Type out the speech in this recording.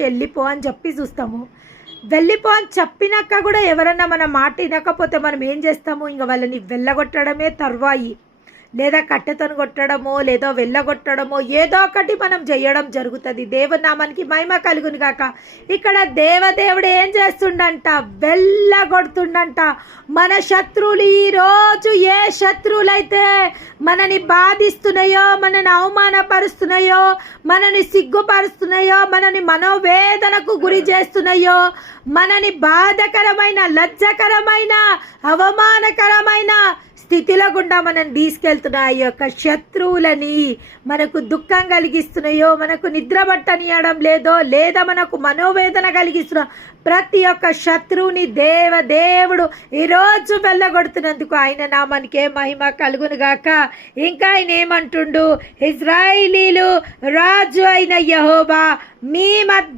వెళ్ళిపో అని చెప్పి చూస్తాము. వెళ్ళిపో అని చెప్పినాక కూడా ఎవరన్నా మన మాట వినకపోతే మనం ఏం చేస్తాము? ఇంక వాళ్ళని వెళ్ళగొట్టడమే తర్వాయి, లేదా కట్టెతను కొట్టడమో లేదో వెళ్ళగొట్టడమో ఏదో ఒకటి మనం చేయడం జరుగుతుంది. దేవునామానికి మహిమ కలుగును గాక. ఇక్కడ దేవదేవుడు ఏం చేస్తుండంట? వెళ్ళగొడుతుండంట. మన శత్రువులు ఈరోజు ఏ శత్రువులైతే మనని బాధిస్తున్నాయో, మనని అవమానపరుస్తున్నాయో, మనని సిగ్గుపరుస్తున్నాయో, మనని మనోవేదనకు గురి చేస్తున్నాయో, మనని బాధకరమైన, లజ్జకరమైన, అవమానకరమైన స్థితిలో గుండా మనం తీసుకెళ్తున్నాయి. ఈ యొక్క శత్రువులని మనకు దుఃఖం కలిగిస్తున్నాయో, మనకు నిద్ర పట్టనియడం లేదో, లేదా మనకు మనోవేదన కలిగిస్తున్న ప్రతి ఒక్క శత్రువుని దేవుడు ఈరోజు వెళ్ళగొడుతున్నందుకు ఆయన నామానికే మహిమ కలుగును గాక. ఇంకా ఆయన ఏమంటుండు? ఇజ్రాయేలీలు రాజు అయిన యెహోవా మీ మధ్య